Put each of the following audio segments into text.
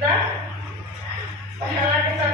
kita pahala kita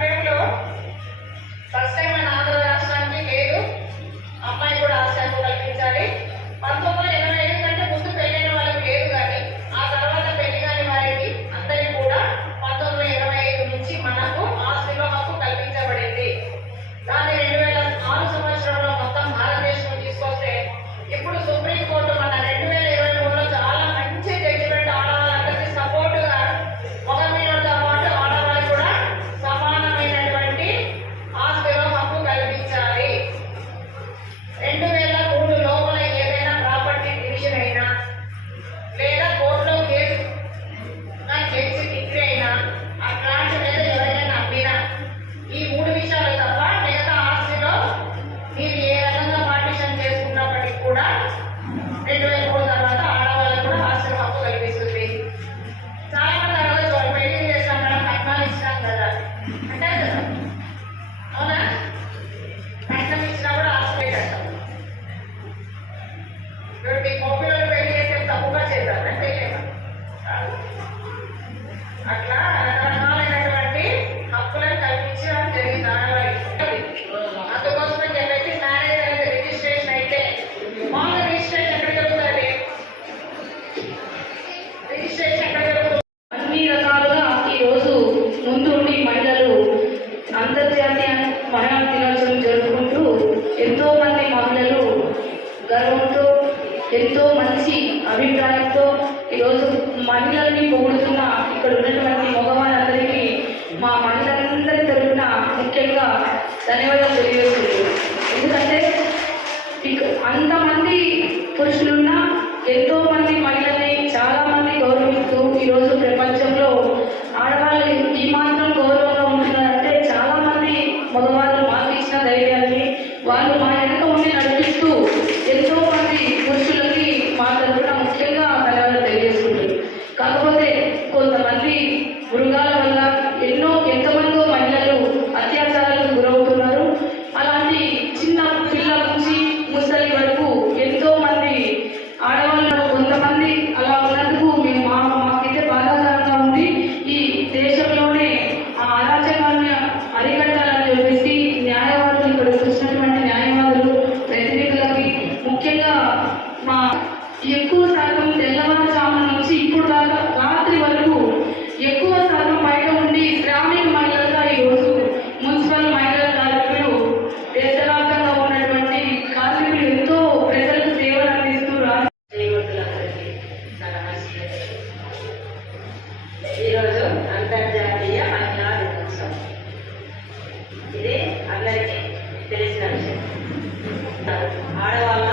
ఆడవాళ్ళ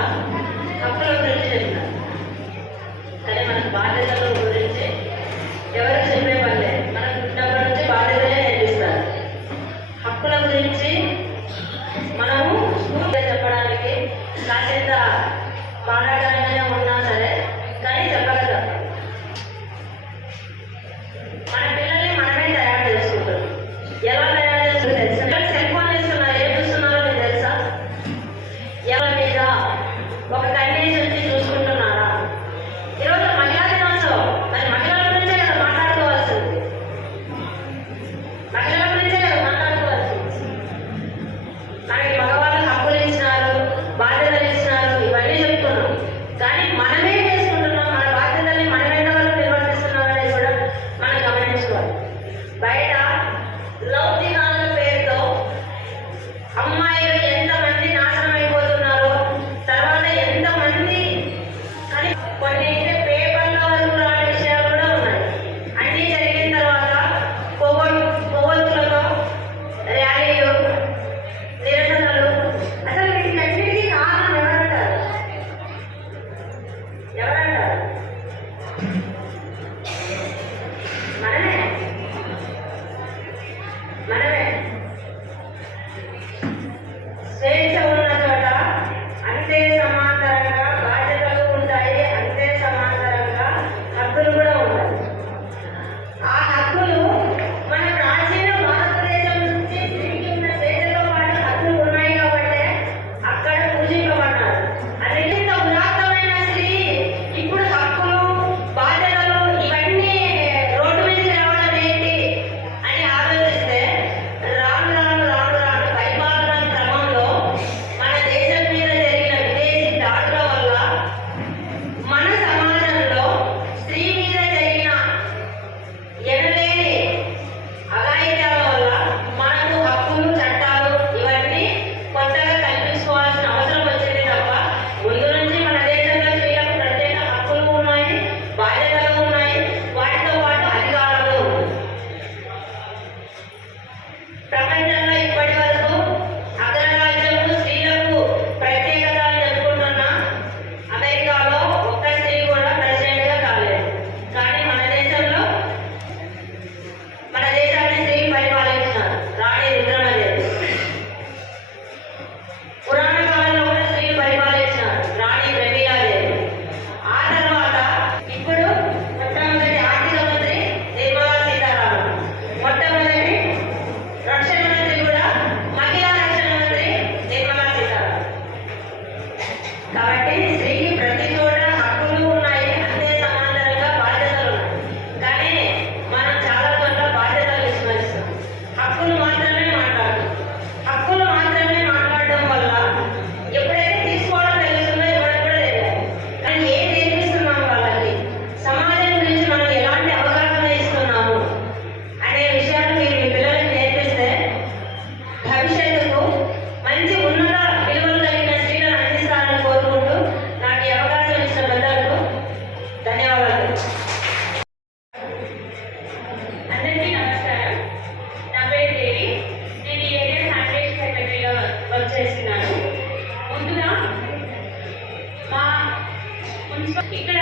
ఇక్కడ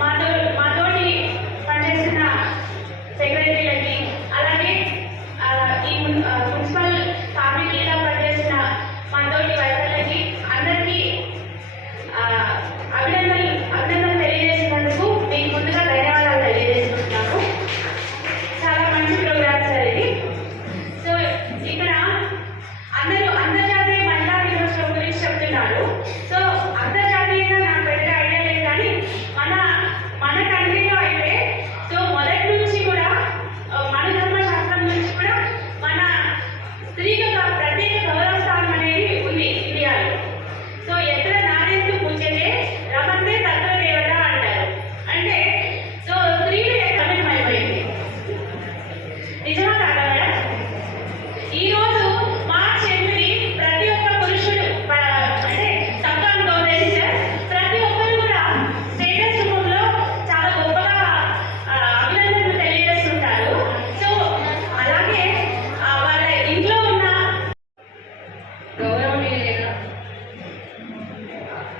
మాధవ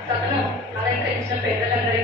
సభను అలంకరించిన పెద్దలందరికీ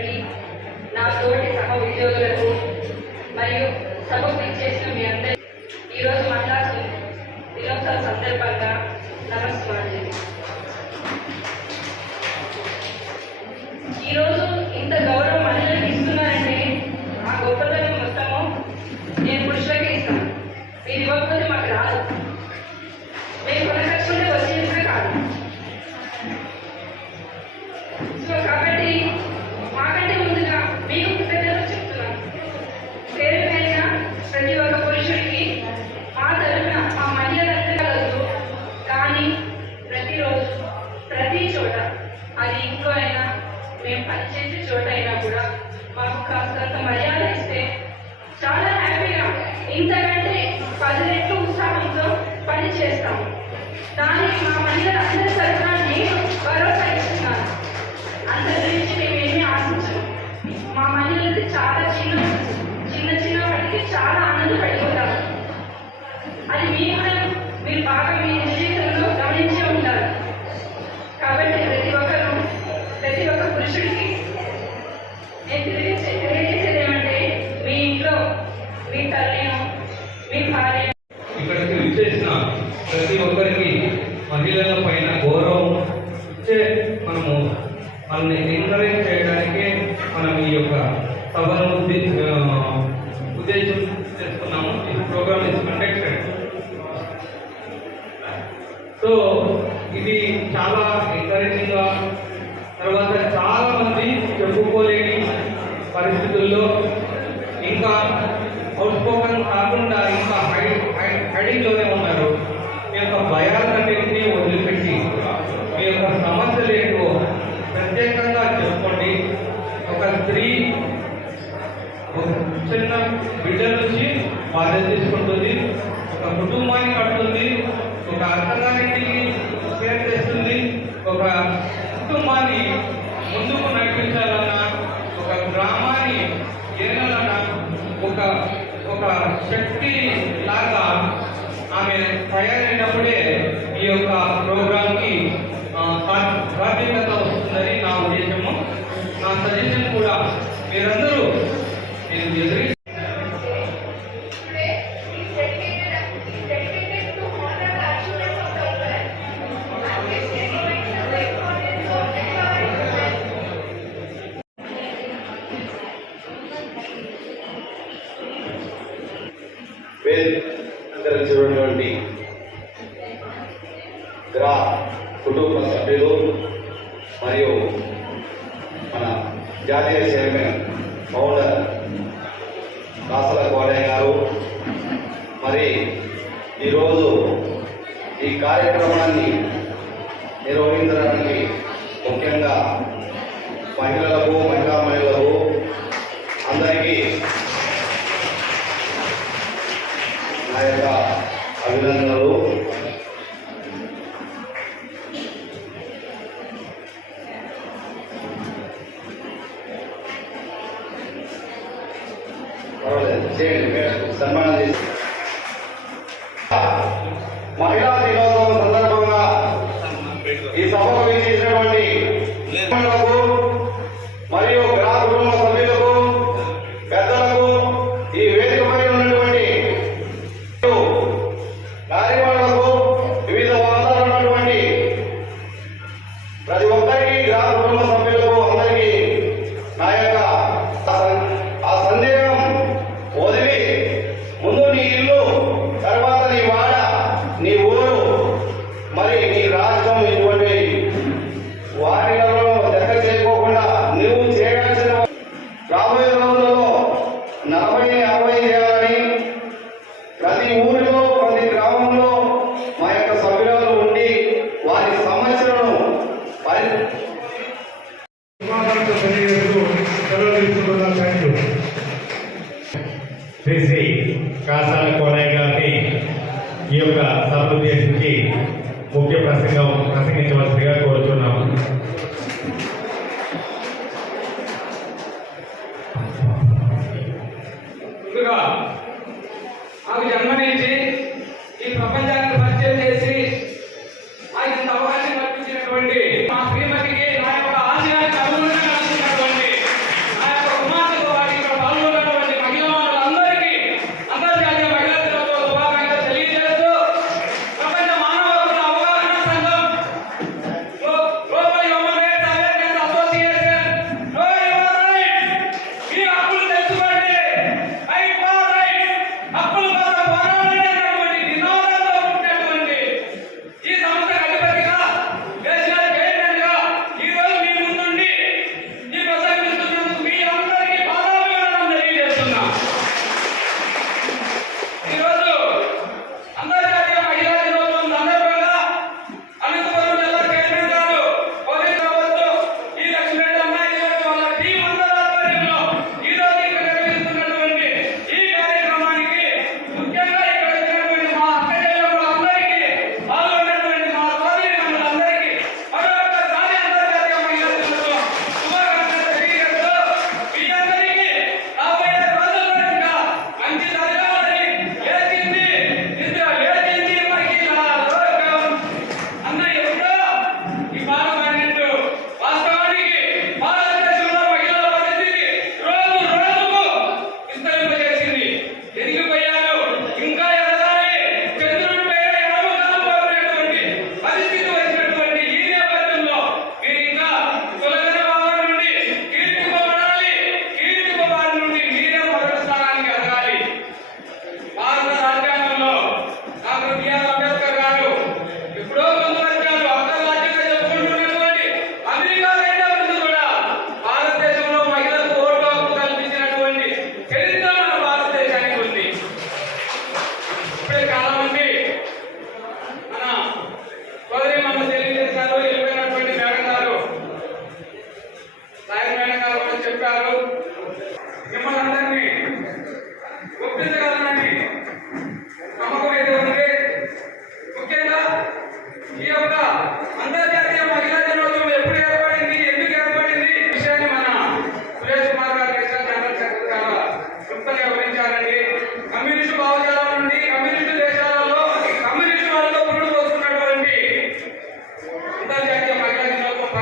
మీరందరూ నేను గారు మరి ఈరోజు ఈ కార్యక్రమాన్ని నిర్వహించడానికి ముఖ్యంగా మహిళలకు మహిళా మహిళలకు అందరికీ నా యొక్క అభినందనలు. ಭೀಮನಿಗೆ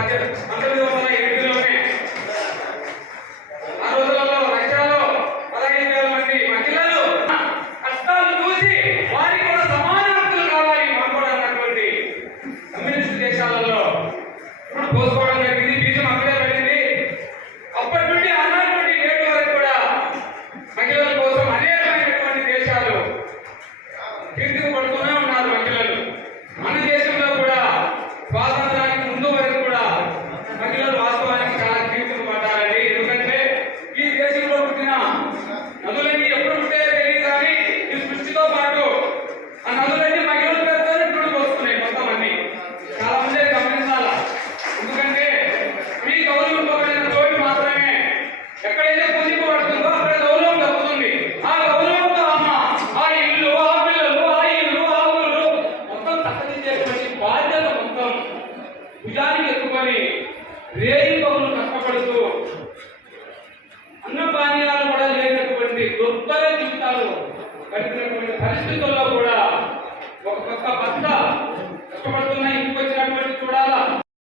আগে আগে